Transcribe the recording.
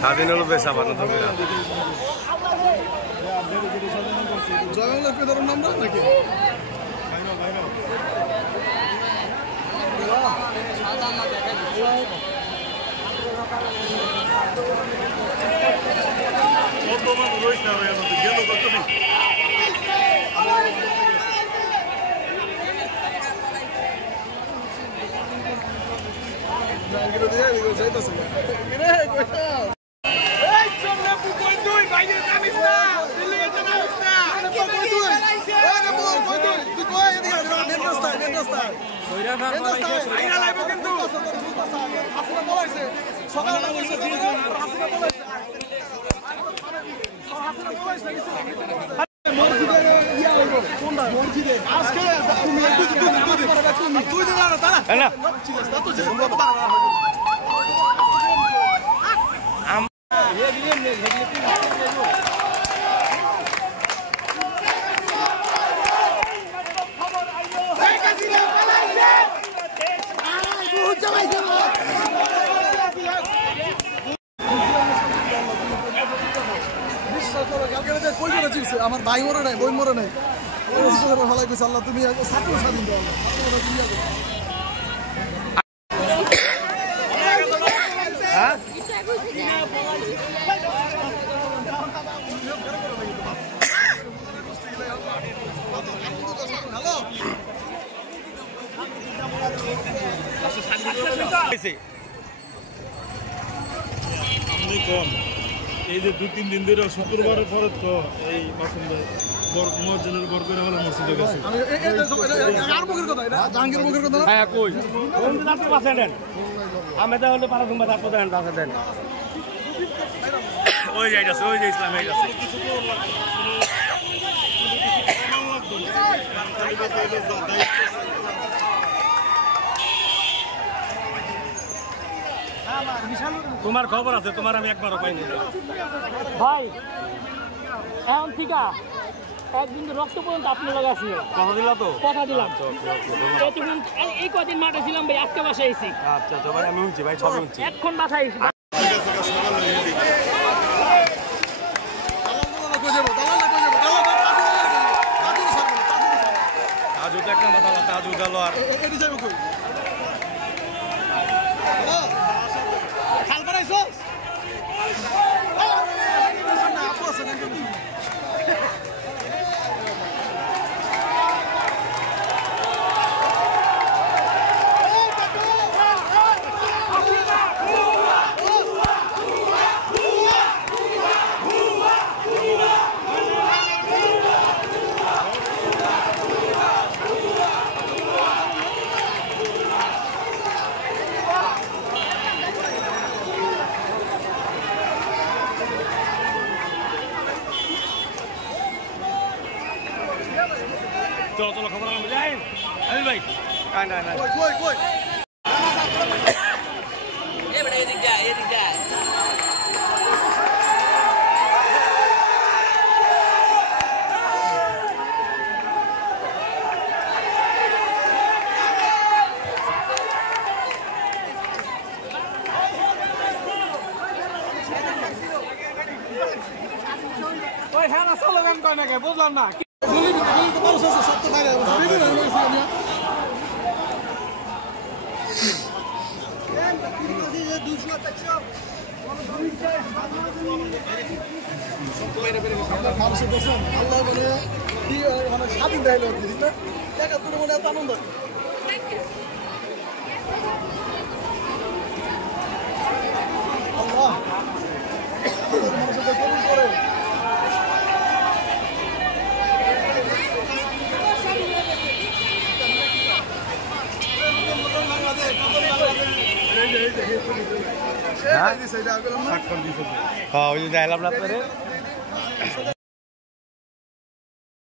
স্বাধীন হলো বেশা বানো তুমি জয়বাংলা পেদারের নাম না নাকি আমার ভাই মরে নাই বই মরে নাই হলাই গেছে আল্লাহ তুমি ছাত্র স্বাধীন কম এই যে 2-3 দিন ধরে শুক্রবারের পরে তো এই মাসুম ভাই মসজিদের বর করে হলো মসজিদে গেছে আর মুখের কথা এটা জাহাঙ্গীর মুখের কথা না হ্যাঁ কই কোন দিন আপনি পাশে দেন আমি তো হলো পারা তুমি তারপর দেন পাশে দেন ওই যাইতাছে ওই যে ইসলাম যাইতাছে তোমার খবর আছে তোমার আমি একবারও পাইনি ভাই এখন ঠিক একদিন রক্ত পর্যন্ত আপনার লগে আসি কথা দিলা তো কথা দিলাম এই কদিন মাঠে ছিলাম ভাই আজকে বাসায় এসেছি আচ্ছা আচ্ছা ভাই আমি শুনছি ভাই সবই শুনছি এখন বাসায় এসেছি তাজু তো একটা মাথা তাজু গেল আর খাল বানাইছস চলো চলো খবর আমি যাই আমি ভাই না না কই কই এবারে এদিক যা ওই হ্যাঁ না স্লোগান কয় না কে বুঝলাম না মানুষের বলছেন আল্লাহ মানে স্বাধীন দেয় দেখা তোর মনে এত আনন্দ আল্লাহ মানুষের কবুল করে হ্যাঁ ওই যে যাইলাম রাত্রে